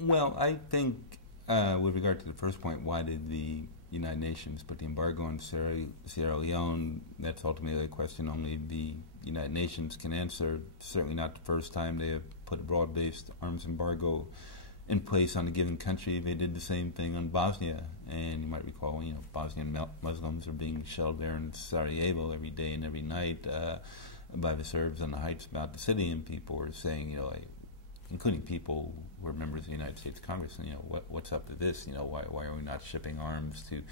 Well, I think with regard to the first point, why did the United Nations put the embargo on Sierra Leone? That's ultimately a question only the United Nations can answer. Certainly not the first time they have put a broad-based arms embargo in place on a given country. They did the same thing on Bosnia, and you might recall, Bosnian Muslims are being shelled there in Sarajevo every day and every night by the Serbs on the heights about the city, and people were saying, including people who are members of the United States Congress, and what's up with this? Why are we not shipping arms to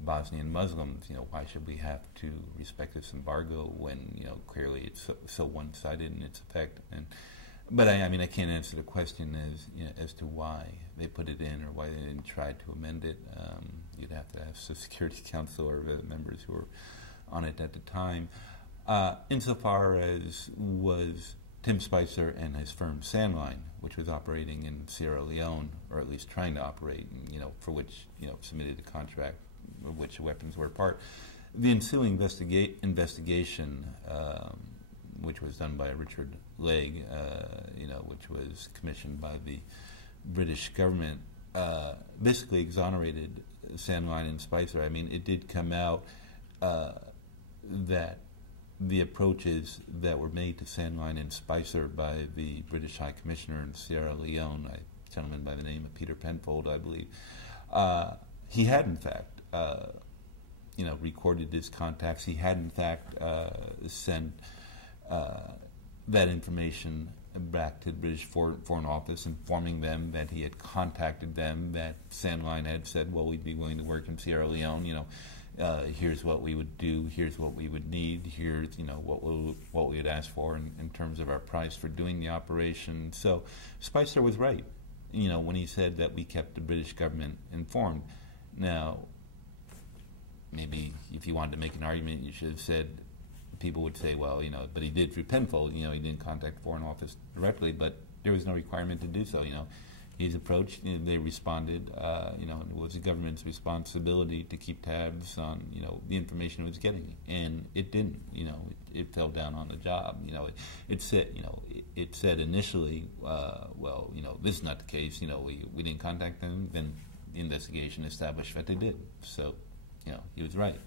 Bosnian Muslims? Why should we have to respect this embargo when clearly it's so one-sided in its effect? But I can't answer the question as to why they put it in or why they didn't try to amend it. You'd have to ask the Security Council or the members who were on it at the time. Insofar as was Tim Spicer and his firm Sandline, which was operating in Sierra Leone, or at least trying to operate, and, for which submitted a contract of which the weapons were a part. The ensuing investigation, which was done by Richard Legge, which was commissioned by the British government, basically exonerated Sandline and Spicer. It did come out that the approaches that were made to Sandline and Spicer by the British High Commissioner in Sierra Leone, a gentleman by the name of Peter Penfold, I believe, he had in fact, recorded his contacts. He had in fact sent that information back to the British Foreign Office, informing them that he had contacted them, that Sandline had said, well, we'd be willing to work in Sierra Leone, here's what we would do, here's what we would need, here's what we would ask for in terms of our price for doing the operation. So Spicer was right, when he said that we kept the British government informed. Now, maybe if you wanted to make an argument, you should have said, people would say, well, but he did through Penfold, he didn't contact the Foreign Office directly, but there was no requirement to do so, He's approached, they responded, it was the government's responsibility to keep tabs on, the information it was getting, and it didn't, it fell down on the job, it said initially, well, this is not the case, we didn't contact them, then the investigation established that they did, so, he was right.